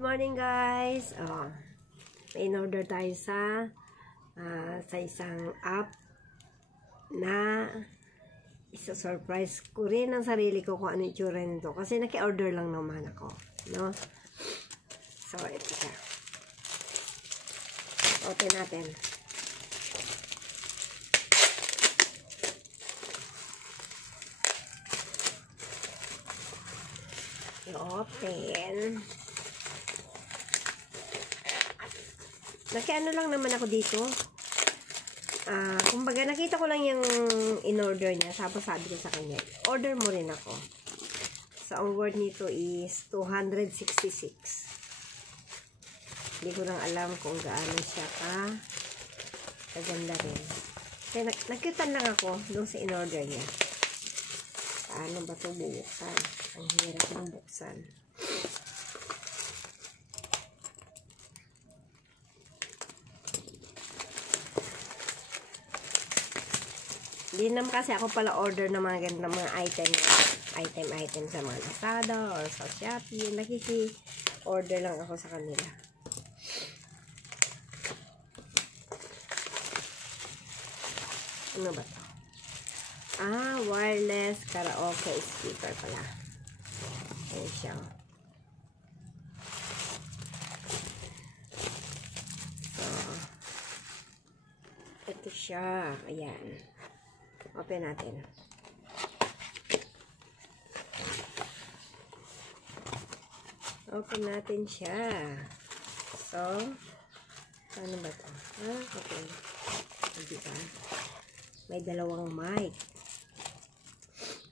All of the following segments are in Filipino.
Good morning guys. May in-order tayo sa isang app na isa-surprise ko rin ang sarili ko kung ano yung tsura nito. Kasi naki-order lang naman ako. No? So, ito siya. Open natin. I-open. Naki-ano lang naman ako dito. Kumbaga, nakita ko lang yung in-order niya. Tapos sabi ko sa kanya, order mo rin ako. So, ang word nito is 266. Hindi ko lang alam kung gaano siya kaganda rin. Kaya nakitan lang ako doon sa in-order niya. Paano ba ito bubuksan? Ang hirap ng buksan. Hindi naman kasi ako pala order ng mga ganitong mga item sa mga Lazada or sa Shopee. Nakiki-order lang ako sa kanila. Ano ba to? Wireless karaoke speaker pala. Ayan siya. So, ito siya. Ayan. Open natin. Open natin siya. So, ano ba ito? Okay. Diba? May dalawang mic.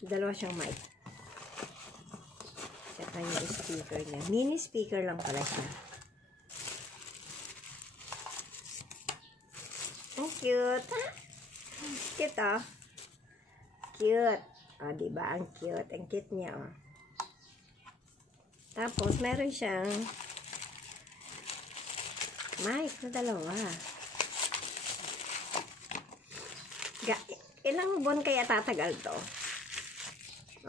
Dalawa siyang mic. Saka yung speaker niya. Mini speaker lang pala siya. Ang cute. Cute ah. Cute. O, diba? Ang cute. Ang cute niya, o. Tapos, meron siyang mic na dalawa. Ilang buwan kaya tatagal to?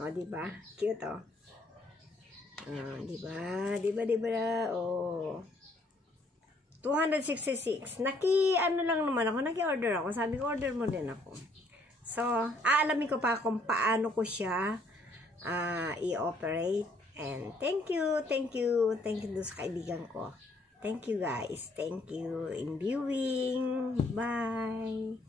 O, diba? Cute, o. Diba? O. 266. Ano lang naman ako. Naki-order ako. Sabi ko, order mo din ako. So, aalamin ko pa kung paano ko siya i-operate. And thank you doon sa kaibigan ko. Thank you guys. Thank you in viewing. Bye.